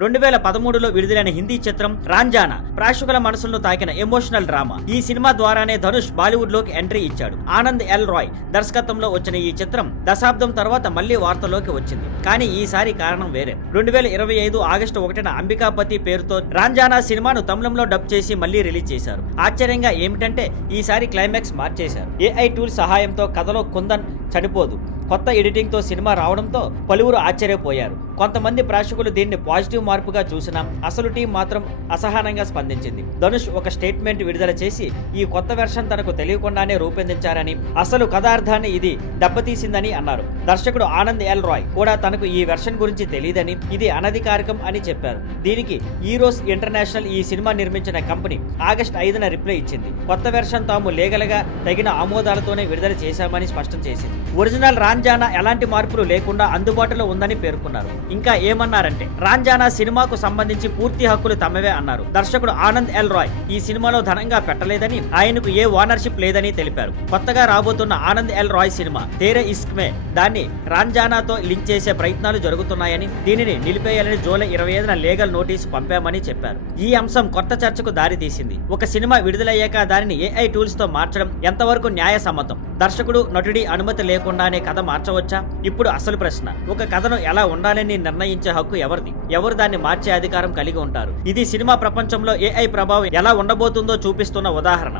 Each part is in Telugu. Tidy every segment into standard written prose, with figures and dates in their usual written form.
2013లో విడుదలైన హిందీ చిత్రం రాంజానా ప్రేక్షకుల మనసులను తాకిన ఎమోషనల్ డ్రామా. ఈ సినిమా ద్వారానే ధనుష్ బాలీవుడ్ లోకి ఎంట్రీ ఇచ్చాడు. ఆనంద్ ఎల్ రాయ్ దర్శకత్వంలో వచ్చిన ఈ చిత్రం దశాబ్దం తర్వాత మళ్లీ వార్తల్లోకి వచ్చింది. కానీ ఈసారి కారణం వేరే. 2025 ఆగస్టు 1న అంబికాపతి పేరుతో రాంజానా సినిమాను తమిళంలో డబ్ చేసి మళ్లీ రిలీజ్ చేశారు. ఆశ్చర్యంగా ఏమిటంటే ఈసారి క్లైమాక్స్ మార్చేశారు. ఏఐ టూల్ సహాయంతో కథలో కుందన్ చనిపోదు. కొత్త ఎడిటింగ్ తో సినిమా రావడంతో పలువురు ఆశ్చర్యపోయారు. కొంతమంది ప్రేక్షకులు దీన్ని పాజిటివ్ మార్పుగా చూసినా అసలు టీం మాత్రం అసహనంగా స్పందించింది. ధనుష్ ఒక స్టేట్మెంట్ విడుదల చేసి ఈ కొత్త వెర్షన్ తనకు తెలియకుండానే రూపొందించారని, అసలు కథార్థాన్ని ఇది దెబ్బతీసిందని అన్నారు. దర్శకుడు ఆనంద్ ఎల్ రాయ్ కూడా తనకు ఈ వెర్షన్ గురించి తెలియదని, ఇది అనధికారికం అని చెప్పారు. దీనికి ఈరోస్ ఇంటర్నేషనల్ ఈ సినిమా నిర్మించిన కంపెనీ ఆగస్టు 5న రిప్లై ఇచ్చింది. కొత్త వెర్షన్ తాము లీగల్గా తగిన ఆమోదాలతోనే విడుదల చేశామని స్పష్టం చేసింది. ఒరిజినల్ రాంజానా ఎలాంటి మార్పులు లేకుండా అందుబాటులో ఉందని పేర్కొన్నారు. ఇంకా ఏమన్నారంటే, రాంజానా సినిమాకు సంబంధించి పూర్తి హక్కులు తమవే అన్నారు. దర్శకుడు ఆనంద్ ఎల్ రాయ్ ఈ సినిమాలో ధనంగా పెట్టలేదని, ఆయనకు ఏ ఓనర్షిప్ లేదని తెలిపారు. కొత్తగా రాబోతున్న ఆనంద్ ఎల్ రాయ్ సినిమా తేరే ఇస్క్ మే దాన్ని రాంజానాతో లింక్ చేసే ప్రయత్నాలు జరుగుతున్నాయని, దీనిని నిలిపేయాలని జూలై 25న లీగల్ నోటీసు పంపామని చెప్పారు. ఈ అంశం కొత్త చర్చకు దారి తీసింది. ఒక సినిమా విడుదలయ్యాక దానిని ఏఐ టూల్స్ తో మార్చడం ఎంతవరకు న్యాయసమ్మతం? దర్శకుడు నటుడి అనుమతి లేకుండానే కథ మార్చవచ్చా? ఇప్పుడు అసలు ప్రశ్న. ఒక కథను ఎలా ఉండాలని నిర్ణయించే హక్కు ఎవరిది? ఎవరు దాన్ని మార్చే అధికారం కలిగి ఉంటారు? ఇది సినిమా ప్రపంచంలో ఏఐ ప్రభావం ఎలా ఉండబోతుందో చూపిస్తున్న ఉదాహరణ.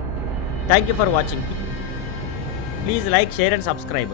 Thank you for watching. Please like, share and subscribe.